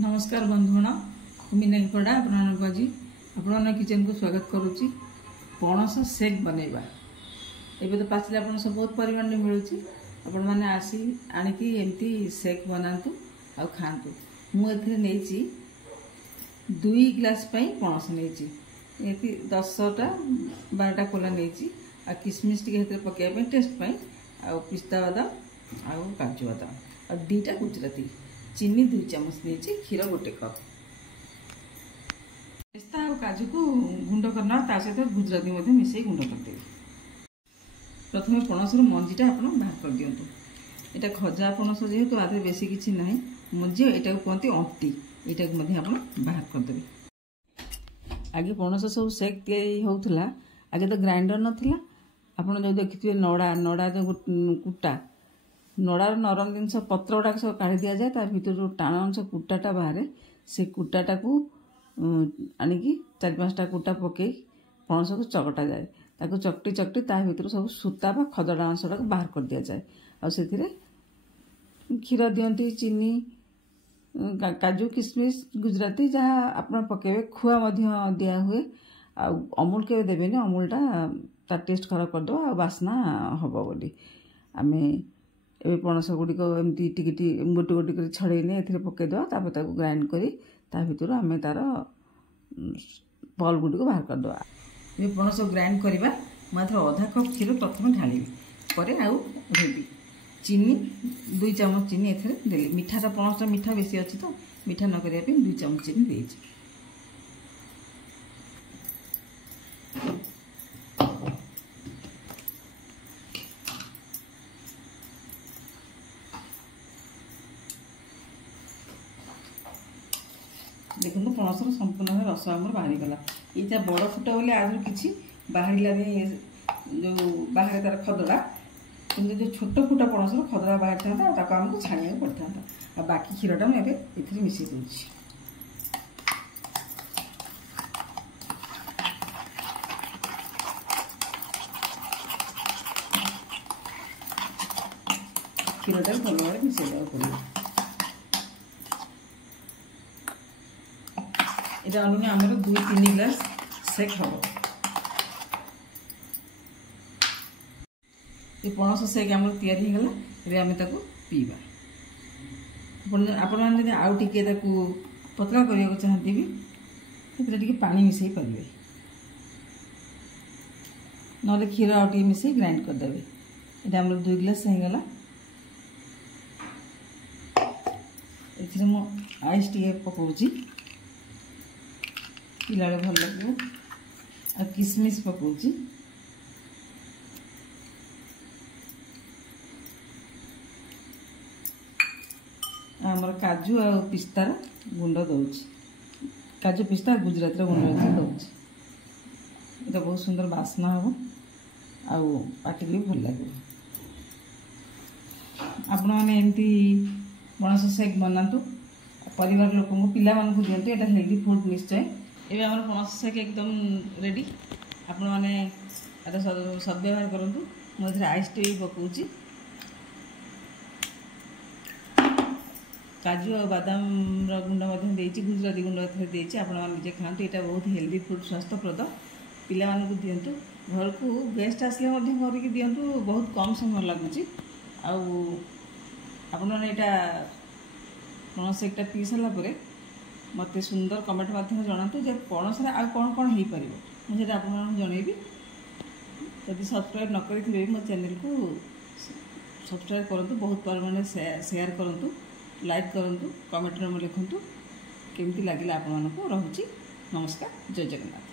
नमस्कार बंधुगण मीना पड़ा आज आपण किचन को स्वागत करुच्ची। पणस सेक बनैबा एबे तो पाचिला पणस बहुत परिमाण में मिलूँ। आपण मैंने आसी आणिकी एमती सेक बनातु आ खातु। मुझे नहीं 2 ग्लास पणस नहीं 10टा 12टा कोला नहीं आ किसमिश टी पकड़ टेस्ट आ पिस्ता बादाम आ काजू बादाम आ 2टा गुजराती चीनी 2 चामच नहीं क्षीर 1 कप पिस्ता और काजू को गुंड करना सहित गुजराती मिसई गुंड करदे। प्रथम पणस मंजीटा आप बाहर कर दिंतु। यहाँ खजा पणस जेहेतु आधे बेसी किसी ना मंजी यहाँ कहते अंटी यहाँ आप बाहर करदे। आगे पणस सब सेक होता आगे तो ग्राइंडर नाला आपड़ जो देखिए नड़ा नड़ा जो कुटा नड़ार नरम जिनस पत्र गुड़ाक सब काढ़ी दि जाए तार भर जो टाण अंश कुटाटा बाहर से कुटाटा को आणिकी 4-5टा कुटा पकई पणस को चकटा जाए ताको चकटी चकटी ता भर सब सूता बा खदड़ा अंशटा को बाहर कर दि जाए आ से क्षीर दियंती चीनी काजू किसमिश गुजराती जहाँ आप पकेबे खुआ दिया हुए आ अमूल के देवेनि अमूलटा तार टेस्ट खराब करदे आ बास्ना हम बोली आमे ए पणस गुड़िक एमती टी गोटे गोटे कर छड़ेने ए पकईदे ग्राइंड करी भर आम तार बल गुड़िक बाहर करदे। ये पणस ग्राइंड करवा मुझे आधा कप क्षीर प्रथम ढाली पर आउदी चीनी 2 चामच चीनी ए मीठा पणस मीठा बेसी अच्छी तो मीठा न करने 2 चामच चीनी देती। देखो पणस संपूर्ण रस आम बाहरी गला ये बड़ फुटा बोले आज कि बाहर जो बाहर तार खदड़ा कि जो छोट फुटा पणस खदड़ा बाहर था आमको छाणिया पड़ता आ बाकी क्षीरटा मुझे मिसई दूसरी। क्षीरटा भल भाव मिसई देवा पड़े। ये अनुमान आमर 2-3 ग्लास सेक हम ये पणस सेक आम तैयारीगला आम पीवा। आपण मैंने आउ टे पतला करने को चाहती भी टे पानी मिसई पारे ना क्षीर आउ मिसई ग्राइंड करदे। ये आम 2 ग्लास होगला ये आइस टे पकाउची पिला भल लगे आ किसमिश पकाउची आमर काजू आ पिस्तार गुंड दौची काजू पिस्ता गुजराती गुंड दौची ये बहुत सुंदर बास्ना हम आटी भी भल लगे। आपण मैंने एमती पणस सेक बनातु परिवार लोक पिला मानक दिंतु। यहाँ हेल्दी फूड निश्चय ये आम पणस सेक एकदम रेडी आपण मैंने सदव्यवहार करूँ। मुझे आइस टे पकाउची काजू और बादाम गुंड गुजराती गुंड आपजे खातु। यहाँ बहुत हेल्दी फूड स्वास्थ्यप्रद पिला मानक दिंतु। घर को गेस्ट आसले करके दिंतु बहुत कम समय लगुच यहाँ पणस सेकटा पी सारापर मत सुंदर कमेंट माध्यम जनातु जे पणस आ कौन कौन हो पार मुझे आप जनइबी। जब सब्सक्राइब न करेंगे मो चैनल को सब्सक्राइब करूँ बहुत परिमाण शेयर करूँ लाइक करूँ कमेंट में लिखुँ केमती लगे आपण मानक। रहुची नमस्कार जय जगन्नाथ।